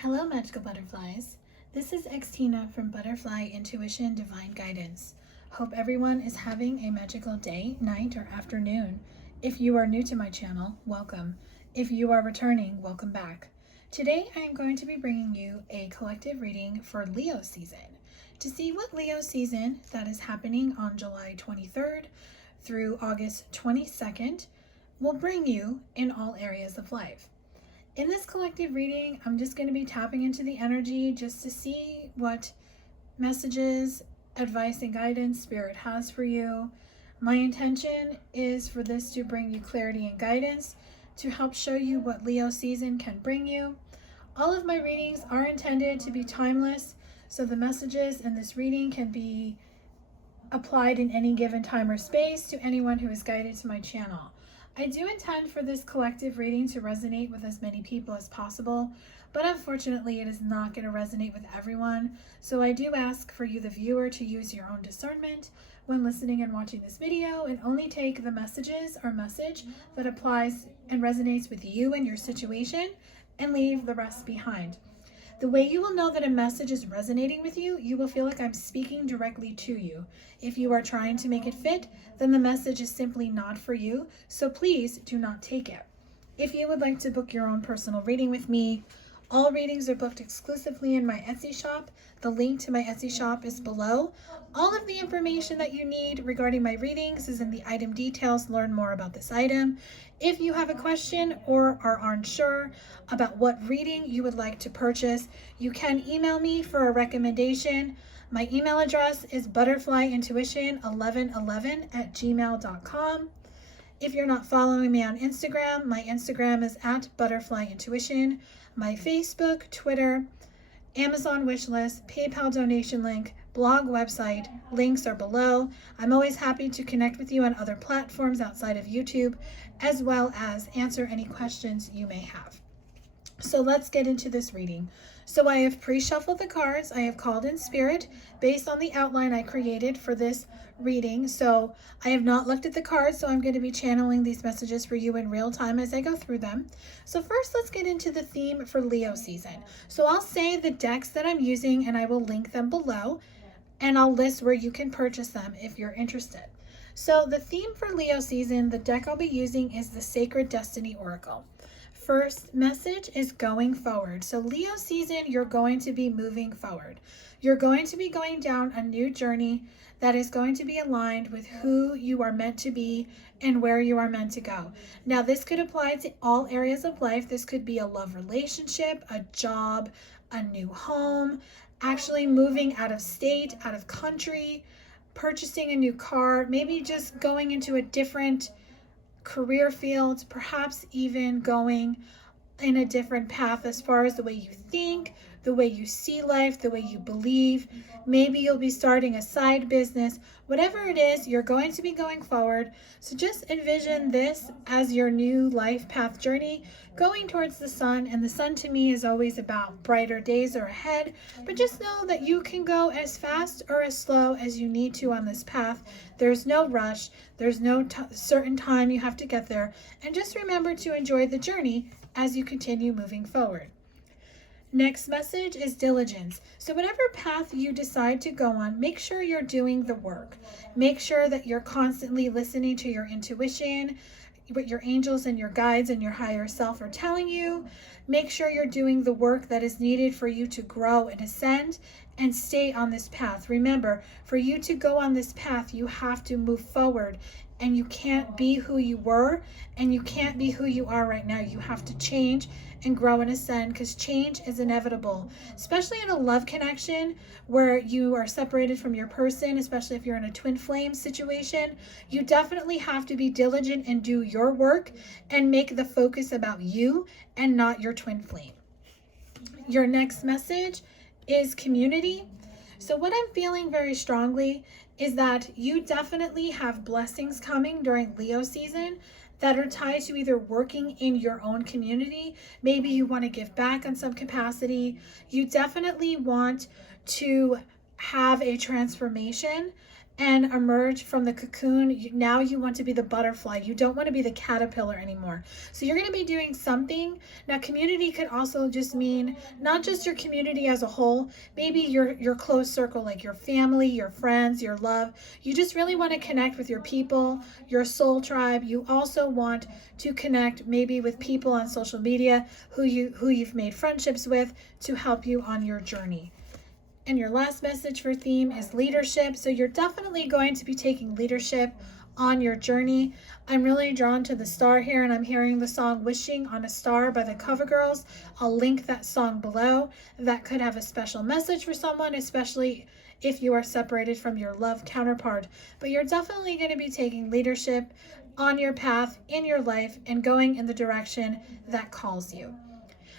Hello, magical butterflies. This is Xtina from Butterfly Intuition Divine Guidance. Hope everyone is having a magical day, night, or afternoon. If you are new to my channel, welcome. If you are returning, welcome back. Today, I am going to be bringing you a collective reading for Leo season to see what Leo season that is happening on July 23rd through August 22nd will bring you in all areas of life. In this collective reading, I'm just going to be tapping into the energy just to see what messages, advice, and guidance Spirit has for you. My intention is for this to bring you clarity and guidance to help show you what Leo season can bring you. All of my readings are intended to be timeless, so the messages in this reading can be applied in any given time or space to anyone who is guided to my channel. I do intend for this collective reading to resonate with as many people as possible, but unfortunately it is not going to resonate with everyone. So I do ask for you, the viewer, to use your own discernment when listening and watching this video and only take the messages or message that applies and resonates with you and your situation and leave the rest behind. The way you will know that a message is resonating with you, you will feel like I'm speaking directly to you. If you are trying to make it fit, then the message is simply not for you, so please do not take it. If you would like to book your own personal reading with me, all readings are booked exclusively in my Etsy shop. The link to my Etsy shop is below. All of the information that you need regarding my readings is in the item details. Learn more about this item. If you have a question or are unsure about what reading you would like to purchase, you can email me for a recommendation. My email address is butterflyintuition1111@gmail.com. If you're not following me on Instagram, my Instagram is @ButterflyIntuition. My Facebook, Twitter, Amazon wishlist, PayPal donation link, blog website, links are below. I'm always happy to connect with you on other platforms outside of YouTube, as well as answer any questions you may have. So let's get into this reading. So I have pre-shuffled the cards. I have called in spirit based on the outline I created for this reading. So I have not looked at the cards, so I'm going to be channeling these messages for you in real time as I go through them. So first, let's get into the theme for Leo season. So I'll say the decks that I'm using and I will link them below, and I'll list where you can purchase them if you're interested. So the theme for Leo season, the deck I'll be using is the Sacred Destiny Oracle. First message is going forward. So Leo season, you're going to be moving forward. You're going to be going down a new journey that is going to be aligned with who you are meant to be and where you are meant to go. Now, this could apply to all areas of life. This could be a love relationship, a job, a new home, actually moving out of state, out of country, purchasing a new car, maybe just going into a different career field, perhaps even going in a different path as far as the way you think, the way you see life, the way you believe. Maybe you'll be starting a side business. Whatever it is, you're going to be going forward. So just envision this as your new life path journey going towards the sun. And the sun to me is always about brighter days are ahead. But just know that you can go as fast or as slow as you need to on this path. There's no rush. There's no certain time you have to get there. And just remember to enjoy the journey as you continue moving forward. Next message is diligence. So whatever path you decide to go on, make sure you're doing the work. Make sure that you're constantly listening to your intuition, what your angels and your guides and your higher self are telling you. Make sure you're doing the work that is needed for you to grow and ascend and stay on this path. Remember, for you to go on this path, you have to move forward, and you can't be who you were and you can't be who you are right now. You have to change and grow and ascend, because change is inevitable, especially in a love connection where you are separated from your person, especially if you're in a twin flame situation. You definitely have to be diligent and do your work and make the focus about you and not your twin flame. Your next message is community. So what I'm feeling very strongly is that you definitely have blessings coming during Leo season that are tied to either working in your own community. Maybe you want to give back in some capacity. You definitely want to have a transformation and emerge from the cocoon. Now you want to be the butterfly. You don't want to be the caterpillar anymore. So you're going to be doing something. Now, community could also just mean not just your community as a whole, maybe your close circle, like your family, your friends, your love. You just really want to connect with your people, your soul tribe. You also want to connect maybe with people on social media who you've made friendships with to help you on your journey. And your last message for theme is leadership. So you're definitely going to be taking leadership on your journey. I'm really drawn to the star here, and I'm hearing the song Wishing on a Star by the CoverGirls. I'll link that song below. That could have a special message for someone, especially if you are separated from your love counterpart. But you're definitely going to be taking leadership on your path in your life and going in the direction that calls you.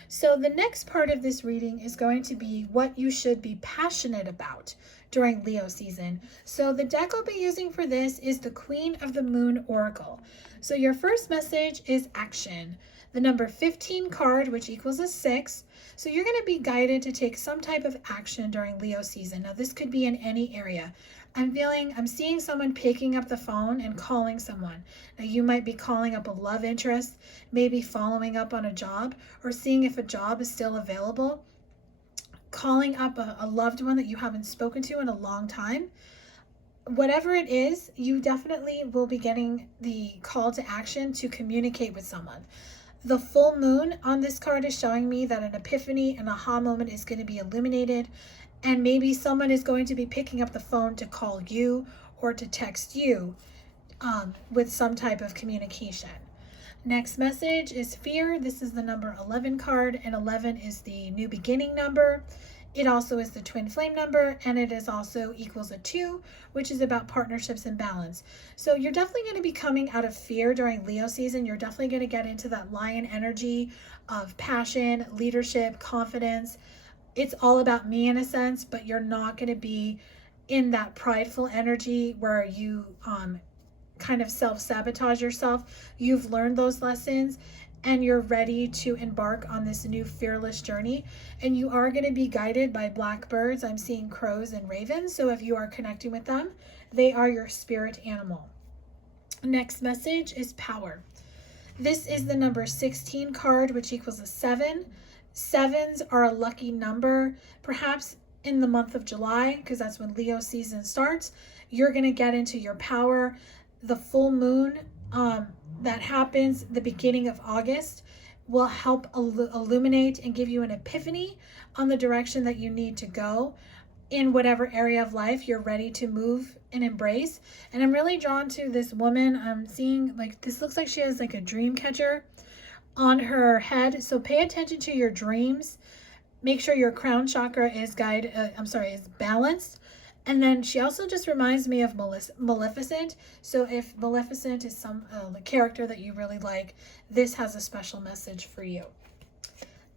So the next part of this reading is going to be what you should be passionate about during Leo season. So the deck I'll be using for this is the Queen of the Moon Oracle. So your first message is action. The number 15 card, which equals a 6. So you're going to be guided to take some type of action during Leo season. Now this could be in any area. I'm seeing someone picking up the phone and calling someone. Now you might be calling up a love interest, maybe following up on a job, or seeing if a job is still available, calling up a loved one that you haven't spoken to in a long time. Whatever it is, you definitely will be getting the call to action to communicate with someone. The full moon on this card is showing me that an epiphany, an aha moment is going to be illuminated, and maybe someone is going to be picking up the phone to call you or to text you with some type of communication. Next message is fear. This is the number 11 card, and 11 is the new beginning number. It also is the twin flame number, and it is also equals a 2, which is about partnerships and balance. So you're definitely going to be coming out of fear during Leo season. You're definitely going to get into that lion energy of passion, leadership, confidence. It's all about me in a sense, but you're not going to be in that prideful energy where you kind of self-sabotage yourself. You've learned those lessons and you're ready to embark on this new fearless journey. And you are going to be guided by blackbirds. I'm seeing crows and ravens. So if you are connecting with them, they are your spirit animal. Next message is power. This is the number 16 card, which equals a 7. Sevens are a lucky number. Perhaps in the month of July, because that's when Leo season starts, you're going to get into your power. The full moon that happens the beginning of August will help illuminate and give you an epiphany on the direction that you need to go in whatever area of life you're ready to move and embrace. And I'm really drawn to this woman. I'm seeing like this looks like she has like a dream catcher on her head. So pay attention to your dreams. Make sure your crown chakra is is balanced. And then she also just reminds me of Maleficent. So if Maleficent is some character that you really like, this has a special message for you.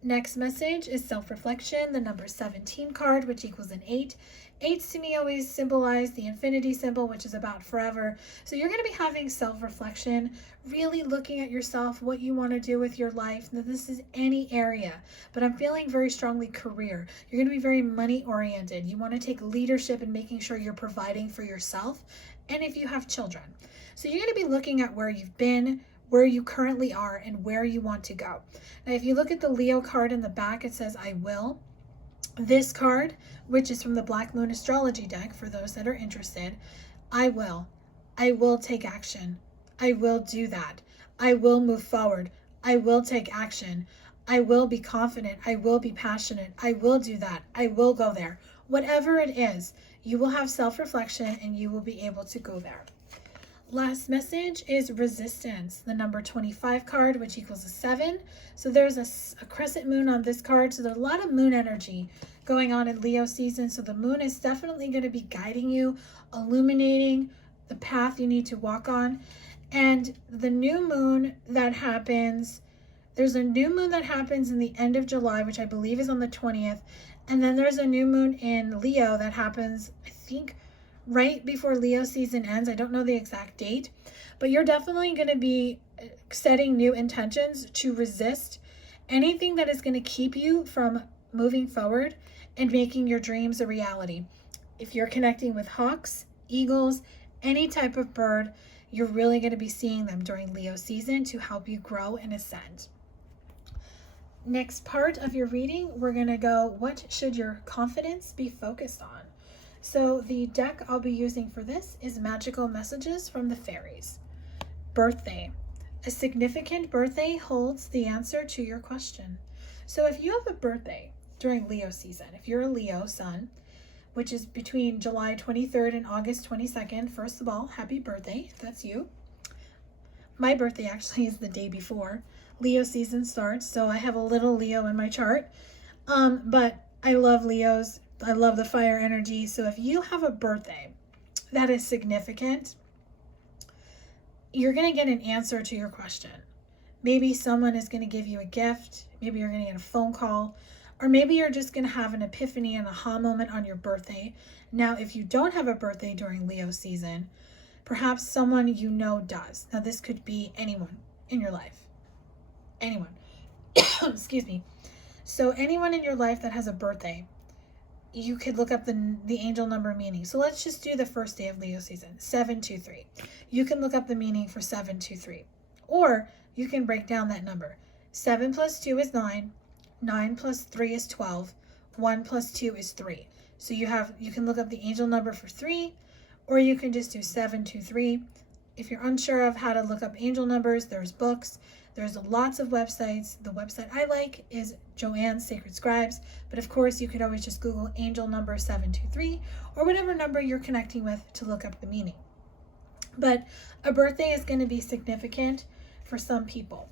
Next message is self-reflection, the number 17 card, which equals an 8. 8s to me always symbolize the infinity symbol, which is about forever. So you're going to be having self-reflection, really looking at yourself, what you want to do with your life. Now, this is any area, but I'm feeling very strongly career. You're going to be very money-oriented. You want to take leadership in making sure you're providing for yourself, and if you have children. So you're going to be looking at where you've been, where you currently are, and where you want to go. Now, if you look at the Leo card in the back, it says, I will. This card, which is from the Black Moon Astrology deck, for those that are interested, I will take action. I will do that. I will move forward. I will take action. I will be confident. I will be passionate. I will do that. I will go there. Whatever it is, you will have self-reflection and you will be able to go there. Last message is resistance, the number 25 card, which equals a 7. So there's a crescent moon on this card. So there's a lot of moon energy going on in Leo season. So the moon is definitely going to be guiding you, illuminating the path you need to walk on. And the new moon that happens, there's a new moon that happens in the end of July, which I believe is on the 20th. And then there's a new moon in Leo that happens, I think, right before Leo season ends. I don't know the exact date, but you're definitely going to be setting new intentions to resist anything that is going to keep you from moving forward and making your dreams a reality. If you're connecting with hawks, eagles, any type of bird. You're really going to be seeing them during Leo season to help you grow and ascend. Next part of your reading, we're going to go, what should your confidence be focused on? So the deck I'll be using for this is Magical Messages from the Fairies. Birthday. A significant birthday holds the answer to your question. So if you have a birthday during Leo season, if you're a Leo sun, which is between July 23rd and August 22nd, first of all, happy birthday, if that's you. My birthday actually is the day before Leo season starts, so I have a little Leo in my chart. But I love Leos. I love the fire energy. So if you have a birthday that is significant, you're going to get an answer to your question. Maybe someone is going to give you a gift. Maybe you're going to get a phone call. Or maybe you're just going to have an epiphany and aha moment on your birthday. Now, if you don't have a birthday during Leo season, perhaps someone you know does. Now, this could be anyone in your life. Anyone. Excuse me. So anyone in your life that has a birthday, you could look up the angel number meaning. So let's just do the first day of Leo season, 723. You can look up the meaning for 723. Or you can break down that number. 7 plus 2 is 9. 9 plus 3 is 12. 1 plus 2 is 3. So you can look up the angel number for 3, or you can just do 723. If you're unsure of how to look up angel numbers, there's books. There's lots of websites. The website I like is Joanne's Sacred Scribes, but of course you could always just Google angel number 723 or whatever number you're connecting with to look up the meaning. But a birthday is going to be significant for some people.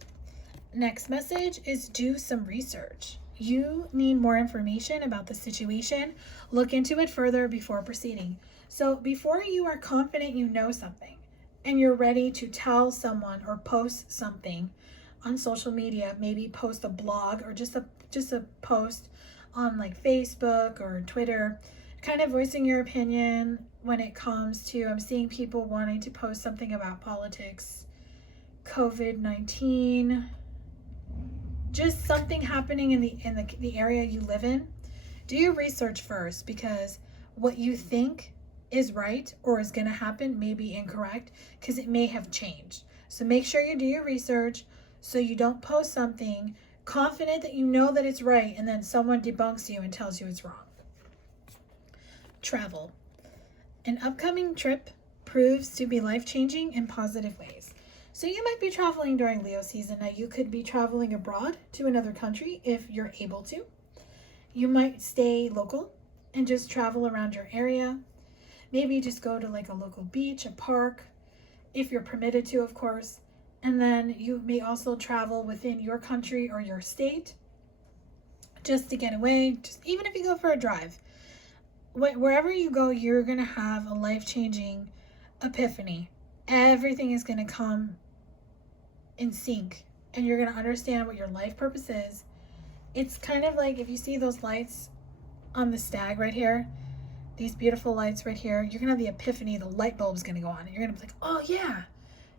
Next message is do some research. You need more information about the situation. Look into it further before proceeding. So before you are confident you know something and you're ready to tell someone or post something on social media, maybe post a blog or just a post on like Facebook or Twitter, kind of voicing your opinion when it comes to, I'm seeing people wanting to post something about politics, COVID-19, just something happening in the area you live in. Do your research first, because what you think is right or is going to happen may be incorrect, because it may have changed. So make sure you do your research so you don't post something confident that you know that it's right and then someone debunks you and tells you it's wrong. Travel. An upcoming trip proves to be life-changing in positive ways. So you might be traveling during Leo season. Now you could be traveling abroad to another country if you're able to. You might stay local and just travel around your area. Maybe just go to like a local beach, a park, if you're permitted to, of course. And then you may also travel within your country or your state just to get away, just even if you go for a drive. Wherever you go, you're going to have a life-changing epiphany. Everything is going to come in sync, and you're going to understand what your life purpose is. It's kind of like if you see those lights on the stag right here, these beautiful lights right here, you're going to have the epiphany, the light bulb's going to go on, and you're going to be like, oh yeah,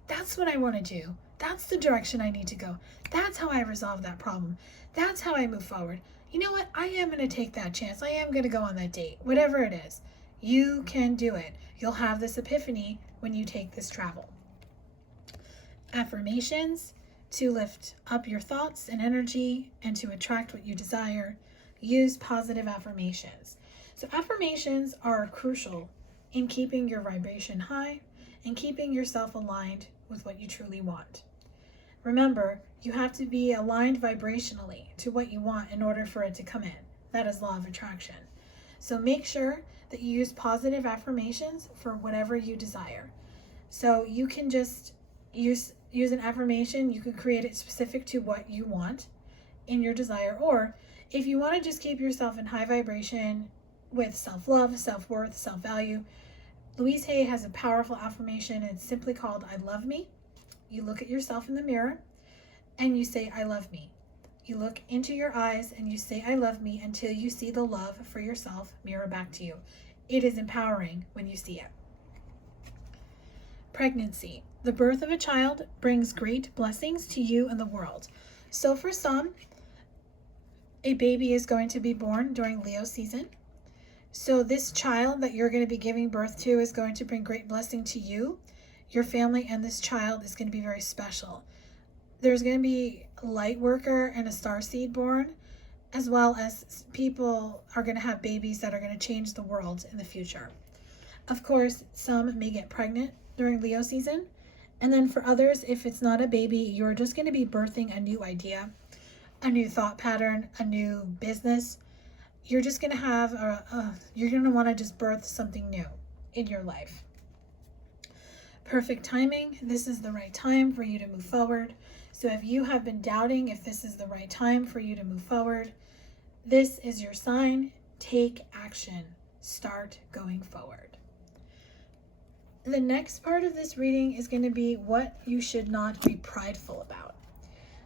that's what I want to do. That's the direction I need to go. That's how I resolve that problem. That's how I move forward. You know what? I am going to take that chance. I am going to go on that date. Whatever it is, you can do it. You'll have this epiphany when you take this travel. Affirmations to lift up your thoughts and energy and to attract what you desire. Use positive affirmations. So affirmations are crucial in keeping your vibration high and keeping yourself aligned with what you truly want. Remember, you have to be aligned vibrationally to what you want in order for it to come in. That is law of attraction. So make sure that you use positive affirmations for whatever you desire. So you can just use an affirmation. You can create it specific to what you want in your desire. Or if you want to just keep yourself in high vibration with self-love, self-worth, self-value, Louise Hay has a powerful affirmation. It's simply called I love me. You look at yourself in the mirror and you say, I love me. You look into your eyes and you say, I love me, until you see the love for yourself mirror back to you. It is empowering when you see it. Pregnancy. The birth of a child brings great blessings to you and the world. So for some, a baby is going to be born during Leo season. So this child that you're going to be giving birth to is going to bring great blessing to you, your family, and this child is going to be very special. There's going to be a light worker and a starseed born, as well as people are going to have babies that are going to change the world in the future. Of course, some may get pregnant during Leo season. And then for others, if it's not a baby, you're just going to be birthing a new idea, a new thought pattern, a new business. You're just going to have, you're going to want to just birth something new in your life. Perfect timing. This is the right time for you to move forward. So if you have been doubting if this is the right time for you to move forward, this is your sign. Take action. Start going forward. The next part of this reading is going to be what you should not be prideful about.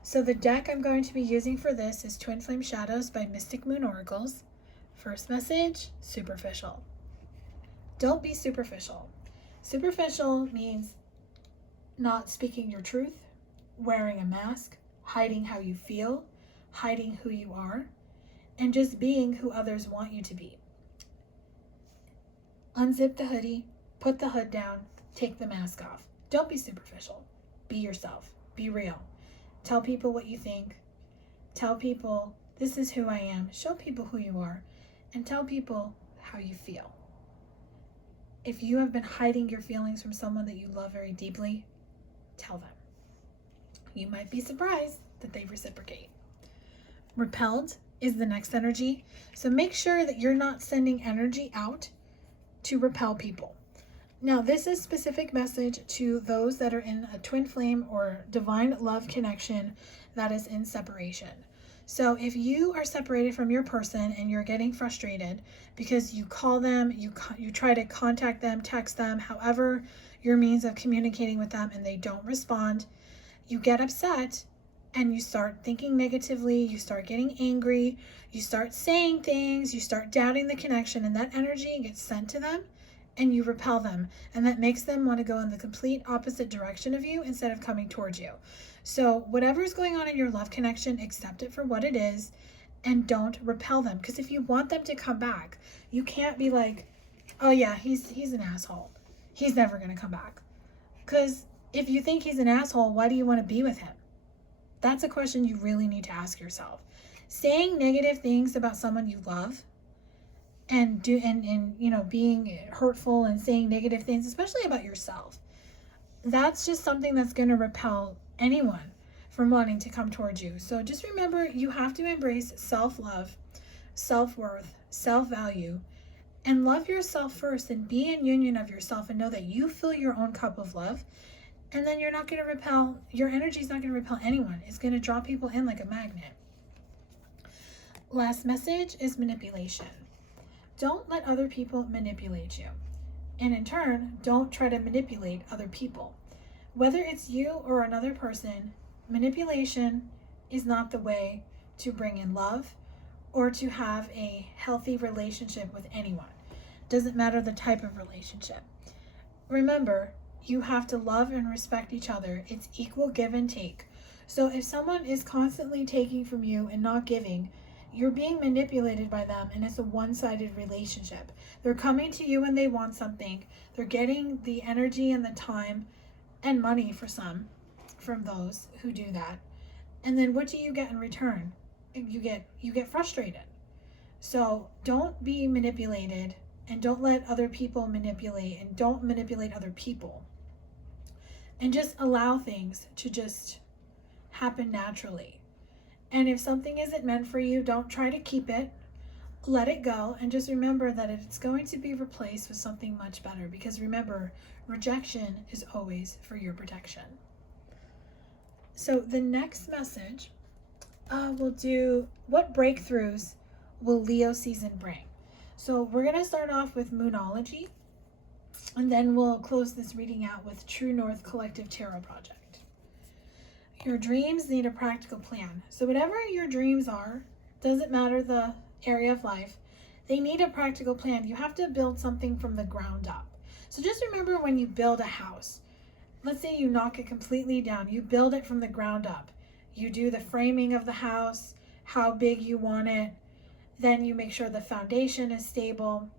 So the deck I'm going to be using for this is Twin Flame Shadows by Mystic Moon Oracles. First message, superficial. Don't be superficial. Superficial means not speaking your truth, wearing a mask, hiding how you feel, hiding who you are, and just being who others want you to be. Unzip the hoodie, put the hood down, take the mask off. Don't be superficial. Be yourself. Be real. Tell people what you think. Tell people, this is who I am. Show people who you are. And tell people how you feel. If you have been hiding your feelings from someone that you love very deeply, tell them. You might be surprised that they reciprocate. Repelled is the next energy. So make sure that you're not sending energy out to repel people. Now, this is specific message to those that are in a twin flame or divine love connection that is in separation. So if you are separated from your person and you're getting frustrated because you call them, you try to contact them, text them, however your means of communicating with them, and they don't respond, you get upset and you start thinking negatively, you start getting angry, you start saying things, you start doubting the connection, and that energy gets sent to them and you repel them, and that makes them want to go in the complete opposite direction of you instead of coming towards you. So whatever's going on in your love connection, accept it for what it is and don't repel them, because if you want them to come back, you can't be like, oh yeah, he's an asshole, he's never going to come back. Because if you think he's an asshole, why do you want to be with him? That's a question you really need to ask yourself. Saying negative things about someone you love and being hurtful and saying negative things, especially about yourself, that's just something that's going to repel anyone from wanting to come towards you. So just remember, you have to embrace self-love, self-worth, self-value, and love yourself first and be in union of yourself and know that you fill your own cup of love. And then you're not going to repel, your energy is not going to repel anyone. It's going to draw people in like a magnet. Last message is manipulation. Don't let other people manipulate you. And in turn, don't try to manipulate other people. Whether it's you or another person, manipulation is not the way to bring in love or to have a healthy relationship with anyone. Doesn't matter the type of relationship. Remember, you have to love and respect each other. It's equal give and take. So if someone is constantly taking from you and not giving, you're being manipulated by them, and it's a one-sided relationship. They're coming to you when they want something. They're getting the energy and the time and money for some from those who do that. And then what do you get in return? You get frustrated. So don't be manipulated, and don't let other people manipulate, and don't manipulate other people. And just allow things to just happen naturally. And if something isn't meant for you, don't try to keep it. Let it go, and just remember that it's going to be replaced with something much better, because remember, rejection is always for your protection. So the next message, we'll do what breakthroughs will Leo season bring. So we're going to start off with Moonology, and then we'll close this reading out with True North Collective Tarot Project. Your dreams need a practical plan. So whatever your dreams are, doesn't matter the area of life, they need a practical plan. You have to build something from the ground up. So just remember, when you build a house, let's say you knock it completely down, you build it from the ground up. You do the framing of the house, how big you want it, Then you make sure the foundation is stable.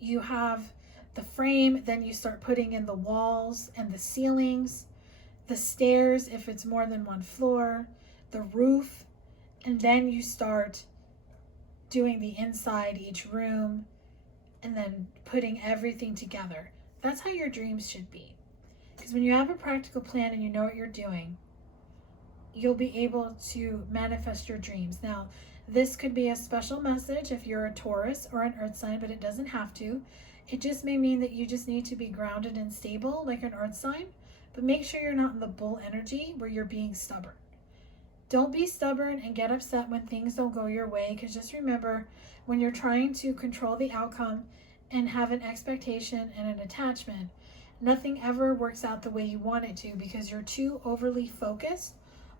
You have the frame, then you start putting in the walls and the ceilings, the stairs if it's more than one floor, the roof, and then you start doing the inside, each room, and then putting everything together. That's how your dreams should be. Because when you have a practical plan and you know what you're doing, you'll be able to manifest your dreams. Now, this could be a special message if you're a Taurus or an earth sign, but it doesn't have to. It just may mean that you just need to be grounded and stable like an earth sign, but make sure you're not in the bull energy where you're being stubborn. Don't be stubborn and get upset when things don't go your way, because just remember, when you're trying to control the outcome and have an expectation and an attachment, nothing ever works out the way you want it to, because you're too overly focused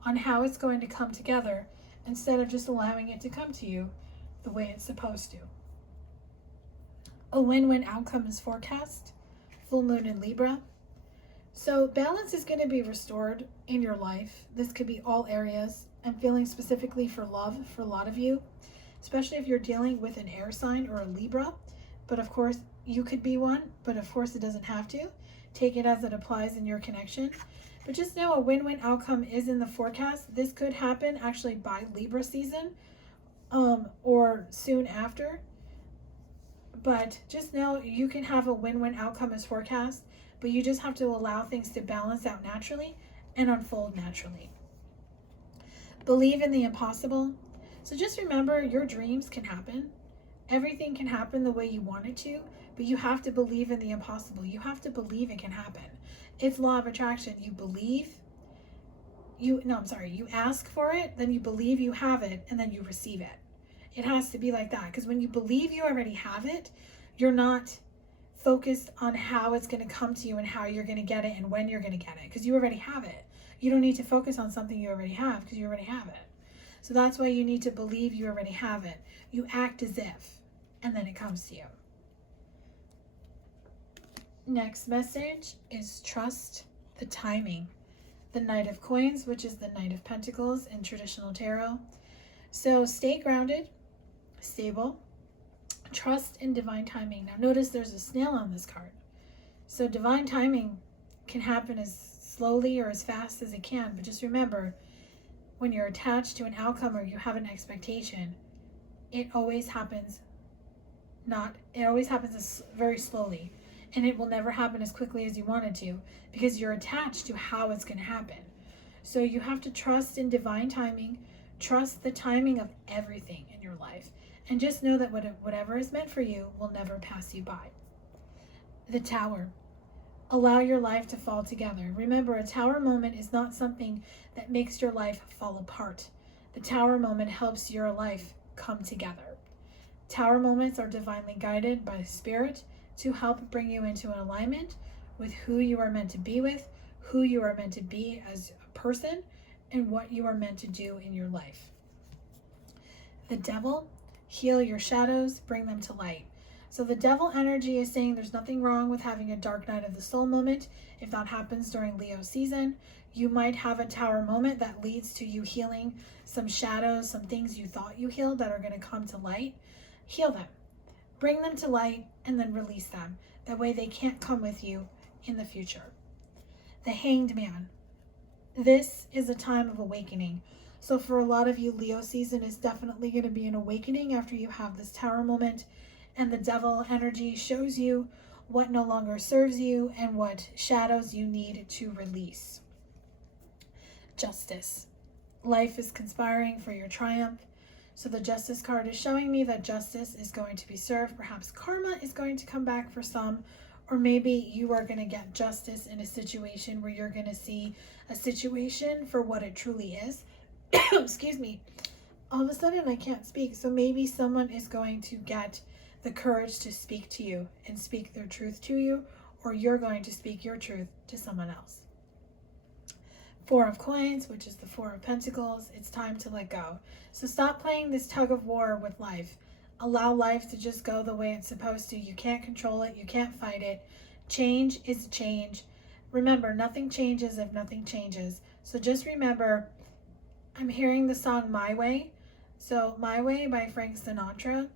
on how it's going to come together instead of just allowing it to come to you the way it's supposed to. A win-win outcome is forecast. Full moon in Libra. So balance is going to be restored in your life. This could be all areas. I'm feeling specifically for love for a lot of you, especially if you're dealing with an air sign or a Libra. But of course, you could be one, but of course it doesn't have to. Take it as it applies in your connection. But just know a win-win outcome is in the forecast. This could happen actually by Libra season or soon after. But just know you can have a win-win outcome as forecast, but you just have to allow things to balance out naturally and unfold naturally. Believe in the impossible. So just remember, your dreams can happen. Everything can happen the way you want it to, but you have to believe in the impossible. You have to believe it can happen. It's law of attraction. You ask for it, then you believe you have it, and then you receive it. It has to be like that, because when you believe you already have it, you're not focused on how it's going to come to you and how you're going to get it and when you're going to get it, because you already have it. You don't need to focus on something you already have, because you already have it. So that's why you need to believe you already have it. You act as if, and then it comes to you. Next message is trust the timing. The Knight of Coins, which is the Knight of Pentacles in traditional tarot. So stay grounded, stable, trust in divine timing. Now notice there's a snail on this card. So divine timing can happen as slowly or as fast as it can, but just remember, when you're attached to an outcome or you have an expectation, it always happens very slowly, and it will never happen as quickly as you want it to, because you're attached to how it's going to happen. So you have to trust in divine timing, trust the timing of everything in your life, and just know that whatever is meant for you will never pass you by. The Tower. Allow your life to fall together. Remember, a tower moment is not something that makes your life fall apart. The tower moment helps your life come together. Tower moments are divinely guided by the Spirit to help bring you into an alignment with who you are meant to be with, who you are meant to be as a person, and what you are meant to do in your life. The Devil. Heal your shadows, bring them to light. So the devil energy is saying there's nothing wrong with having a dark night of the soul moment. If that happens during Leo season, you might have a tower moment that leads to you healing some shadows, some things you thought you healed that are going to come to light. Heal them, bring them to light, and then release them. That way they can't come with you in the future. The Hanged Man. This is a time of awakening. So for a lot of you, Leo season is definitely going to be an awakening after you have this tower moment. And the devil energy shows you what no longer serves you and what shadows you need to release. Justice. Life is conspiring for your triumph. So the Justice card is showing me that justice is going to be served. Perhaps karma is going to come back for some, or maybe you are going to get justice in a situation where you're going to see a situation for what it truly is. Excuse me. All of a sudden I can't speak. So maybe someone is going to get the courage to speak to you and speak their truth to you, or you're going to speak your truth to someone else. Four of Coins, which is the Four of Pentacles. It's time to let go. So stop playing this tug of war with life. Allow life to just go the way it's supposed to. You can't control it. You can't fight it. Change is change. Remember, nothing changes if nothing changes. So just remember, I'm hearing the song My Way. So My Way by Frank Sinatra,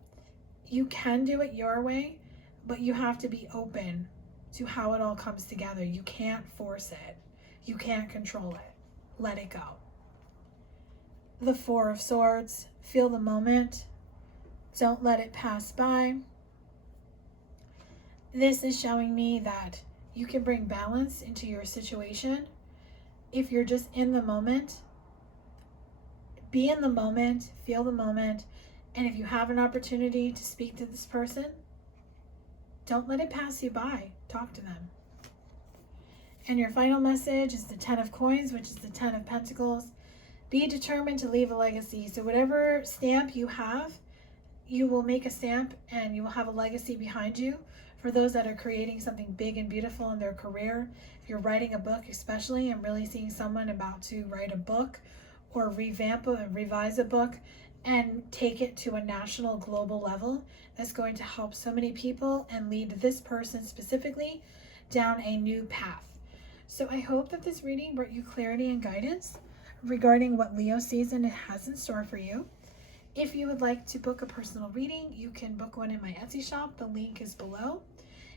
you can do it your way, but you have to be open to how it all comes together. You can't force it. You can't control it. Let it go. The Four of Swords, feel the moment. Don't let it pass by. This is showing me that you can bring balance into your situation if you're just in the moment. Be in the moment, feel the moment, and if you have an opportunity to speak to this person, don't let it pass you by. Talk to them. And your final message is the Ten of Coins, which is the Ten of Pentacles. Be determined to leave a legacy. So whatever stamp you have, you will make a stamp and you will have a legacy behind you. For those that are creating something big and beautiful in their career, if you're writing a book especially, I'm really seeing someone about to write a book or revamp and revise a book and take it to a national, global level. That's going to help so many people and lead this person specifically down a new path. So I hope that this reading brought you clarity and guidance regarding what Leo season has in store for you. If you would like to book a personal reading, you can book one in my Etsy shop. The link is below.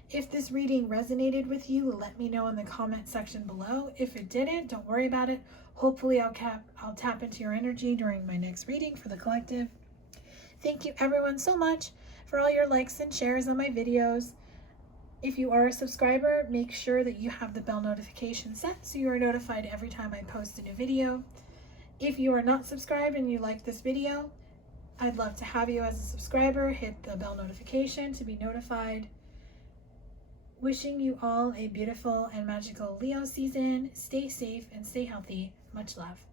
If this reading resonated with you, let me know in the comment section below. If it didn't, don't worry about it. Hopefully I'll tap into your energy during my next reading for the collective. Thank you everyone so much for all your likes and shares on my videos. If you are a subscriber, make sure that you have the bell notification set so you are notified every time I post a new video. If you are not subscribed and you like this video, I'd love to have you as a subscriber. Hit the bell notification to be notified. Wishing you all a beautiful and magical Leo season. Stay safe and stay healthy. Much love.